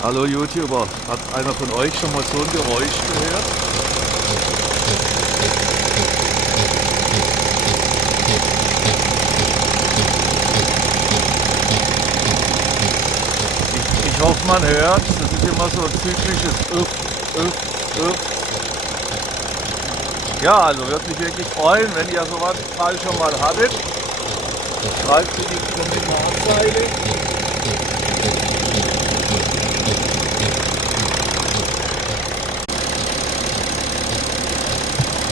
Hallo YouTuber, hat einer von euch schon mal so ein Geräusch gehört? Ich hoffe, man hört. Das ist immer so ein zyklisches Ja, also würde mich wirklich freuen, wenn ihr sowas Fall schon mal hattet. Schreibt in die Kommentarzeile.